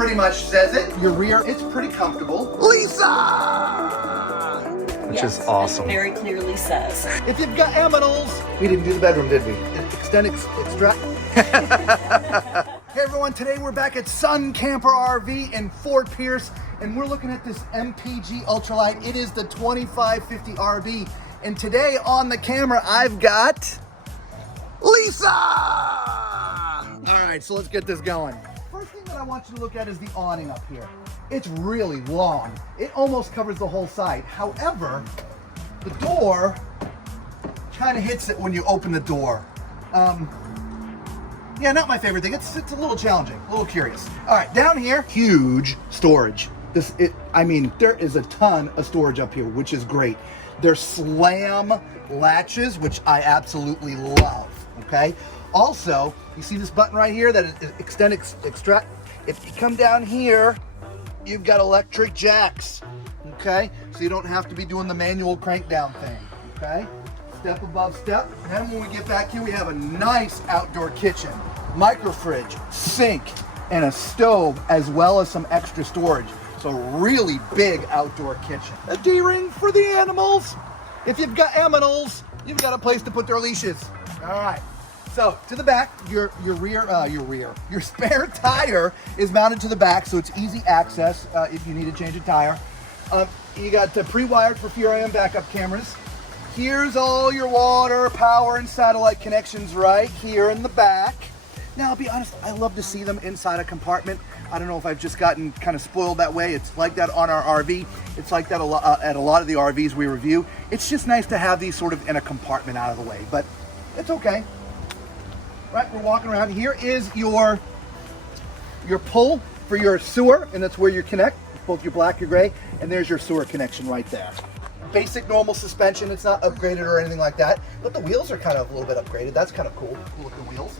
pretty much says it. Your rear, it's pretty comfortable. Lisa! Which is awesome. It very clearly says. If you've got aminals, we didn't do the bedroom, did we? Extend, extract. Hey everyone, today we're back at Sun Camper RV in Fort Pierce, and we're looking at this MPG ultralight. It is the 2550RB, and today on the camera I've got Lisa! All right, so let's get this going. First thing that I want you to look at is the awning up here. It's really long. It almost covers the whole side. However, the door kind of hits it when you open the door. Yeah, not my favorite thing. It's a little challenging, a little curious. All right, down here, huge storage. I mean, there is a ton of storage up here, which is great. They're slam latches, which I absolutely love, okay? Also, you see this button right here that is extend, extract. If you come down here, you've got electric jacks, okay? So you don't have to be doing the manual crank down thing, okay? Step above step. And then when we get back here, we have a nice outdoor kitchen, micro fridge, sink, and a stove, as well as some extra storage. So really big outdoor kitchen. A D-ring for the animals. If you've got aminals, you've got a place to put their leashes. All right. So to the back, your spare tire is mounted to the back, so it's easy access if you need to change a tire. You got pre-wired for 4am backup cameras. Here's all your water, power, and satellite connections right here in the back. Now, I'll be honest, I love to see them inside a compartment. I don't know if I've just gotten kind of spoiled that way. It's like that on our RV. It's like that at a lot of the RVs we review. It's just nice to have these sort of in a compartment out of the way, but it's okay. Right, we're walking around. Here is your pull for your sewer, and that's where you connect, both your black, your gray, and there's your sewer connection right there. Basic normal suspension, it's not upgraded or anything like that, but the wheels are kind of a little bit upgraded. That's kind of cool looking wheels.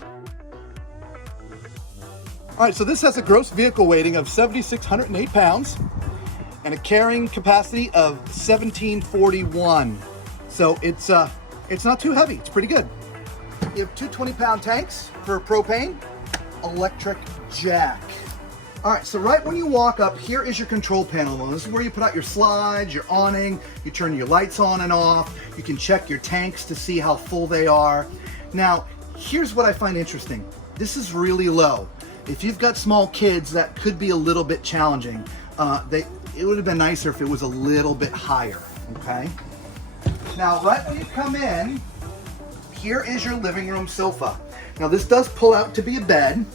All right, so this has a gross vehicle weighting of 7,608 pounds and a carrying capacity of 1,741. So it's not too heavy, it's pretty good. You have two 20-pound tanks for propane, electric jack. All right, so right when you walk up, here is your control panel. This is where you put out your slides, your awning, you turn your lights on and off. You can check your tanks to see how full they are. Now, here's what I find interesting. This is really low. If you've got small kids, that could be a little bit challenging. It would have been nicer if it was a little bit higher, okay? Now, right when you come in, here is your living room sofa. Now, this does pull out to be a bed.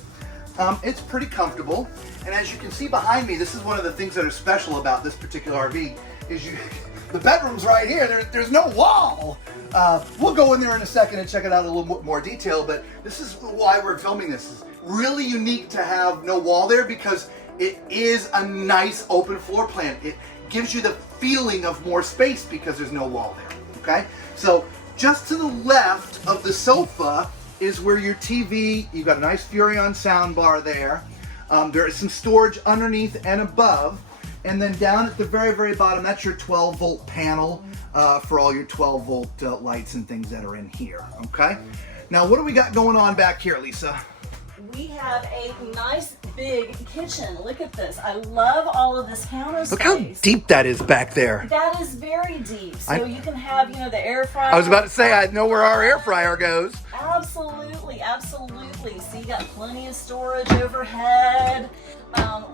It's pretty comfortable. And as you can see behind me, this is one of the things that are special about this particular RV, is the bedroom's right here. There's no wall. We'll go in there in a second and check it out in a little more detail, but this is why we're filming this. It's really unique to have no wall there because it is a nice open floor plan. It gives you the feeling of more space because there's no wall there, okay? So just to the left of the sofa is where your TV, you've got a nice Furrion sound bar there. There is some storage underneath and above. And then down at the very, very bottom, that's your 12-volt panel for all your 12-volt lights and things that are in here, okay? Now, what do we got going on back here, Lisa? We have a nice big kitchen. Look at this. I love all of this counter space. Look how deep that is back there. That is very deep. So you can have, the air fryer. I was about to say, I know where our air fryer goes. Absolutely, absolutely. So you got plenty of storage overhead.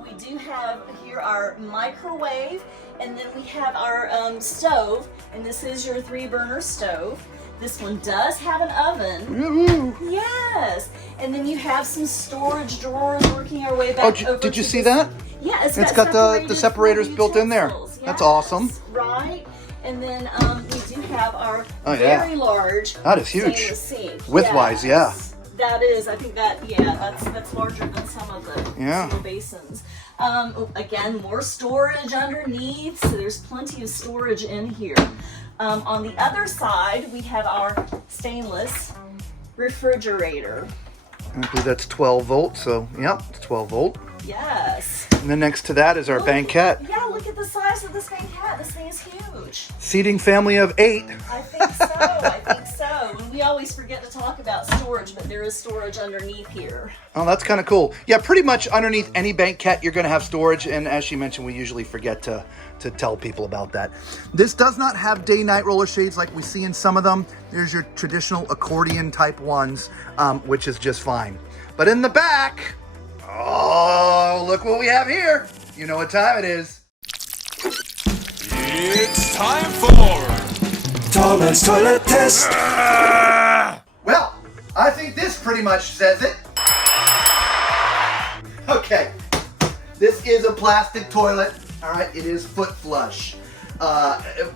We do have here our microwave, and then we have our stove, and this is your 3-burner stove. This one does have an oven. Woo-hoo. Yes. And then you have some storage drawers working our way back over. Did you see that? Yeah, it's got the separators built in there. Yes, that's awesome. Right. And then we do have our yeah. very large that is huge. stainless sink. Widthwise, yeah. That is, I think that's larger than some of the steel basins. Again, more storage underneath, so there's plenty of storage in here. On the other side, we have our stainless refrigerator. I believe that's 12 volt, so yep, it's 12 volt. Yes. And then next to that is our banquette. Yeah, look at the size of this banquette. This thing is huge. Seating family of 8. I think so. I think so. And we we always forget to talk about storage, but there is storage underneath here. Oh, that's kind of cool. Yeah, pretty much underneath any banquette, you're going to have storage. And as she mentioned, we usually forget to tell people about that. This does not have day-night roller shades like we see in some of them. There's your traditional accordion type ones, which is just fine. But in the back, oh, look what we have here. You know what time it is. It's time for Toilet's Toilet Test. Well, I think this pretty much says it. Okay, this is a plastic toilet. All right, it is foot flush.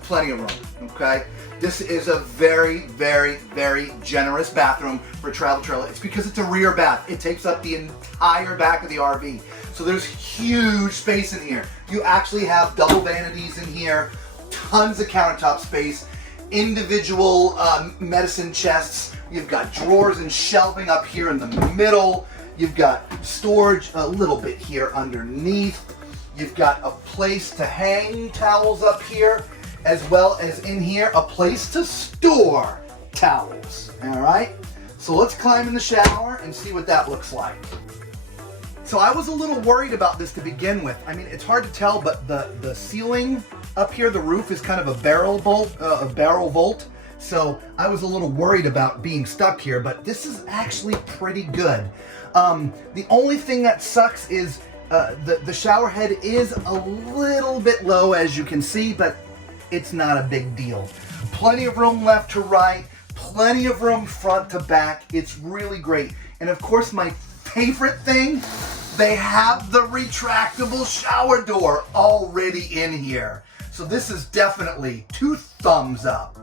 Plenty of room, okay? This is a very, very, very generous bathroom for a travel trailer. It's because it's a rear bath. It takes up the entire back of the RV. So there's huge space in here. You actually have double vanities in here, tons of countertop space, individual medicine chests. You've got drawers and shelving up here in the middle. You've got storage a little bit here underneath. You've got a place to hang towels up here, as well as in here, a place to store towels, all right? So let's climb in the shower and see what that looks like. So I was a little worried about this to begin with. I mean, it's hard to tell, but the ceiling up here, the roof is kind of a barrel vault. So I was a little worried about being stuck here, but this is actually pretty good. The only thing that sucks is the shower head is a little bit low, as you can see, but it's not a big deal. Plenty of room left to right, plenty of room front to back. It's really great. And of course, my favorite thing, they have the retractable shower door already in here. So this is definitely 2 thumbs up.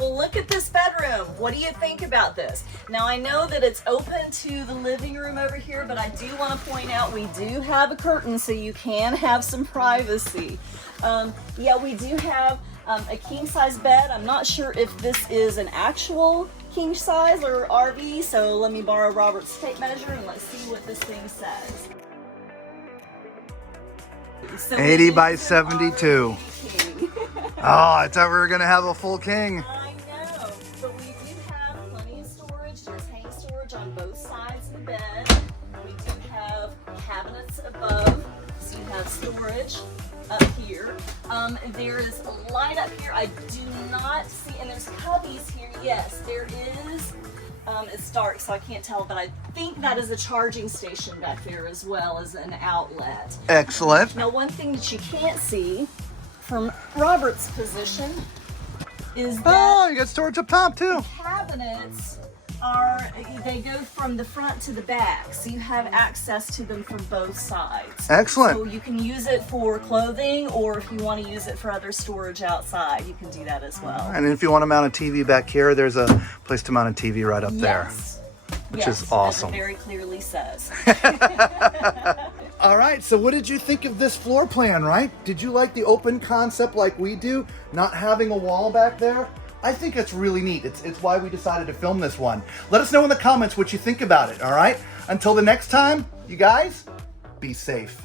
Well, look at this bedroom. What do you think about this? Now, I know that it's open to the living room over here, but I do want to point out we do have a curtain so you can have some privacy. Yeah, we do have a king-size bed. I'm not sure if this is an actual king size or RV, so let me borrow Robert's tape measure and let's see what this thing says. So 80 by 72. Oh, I thought we were gonna have a full king. I know, but we do have plenty of storage. There's hang storage on both sides of the bed. We do have cabinets above, so you have storage up here. There is a light up here. I do not see, and there's cubbies here. Yes, there is. It's dark, so I can't tell, but I think that is a charging station back there as well as an outlet. Excellent. Now, one thing that you can't see from Robert's position is that Oh, you got storage up top too. cabinets they go from the front to the back, so you have access to them from both sides. Excellent. So you can use it for clothing, or if you want to use it for other storage outside, you can do that as well. And if you want to mount a TV back here, there's a place to mount a TV right up there. Yes. Which Yes, is awesome. As it very clearly says. All right, so what did you think of this floor plan, right? Did you like the open concept like we do, not having a wall back there? I think it's really neat. It's why we decided to film this one. Let us know in the comments what you think about it, all right? Until the next time, you guys, be safe.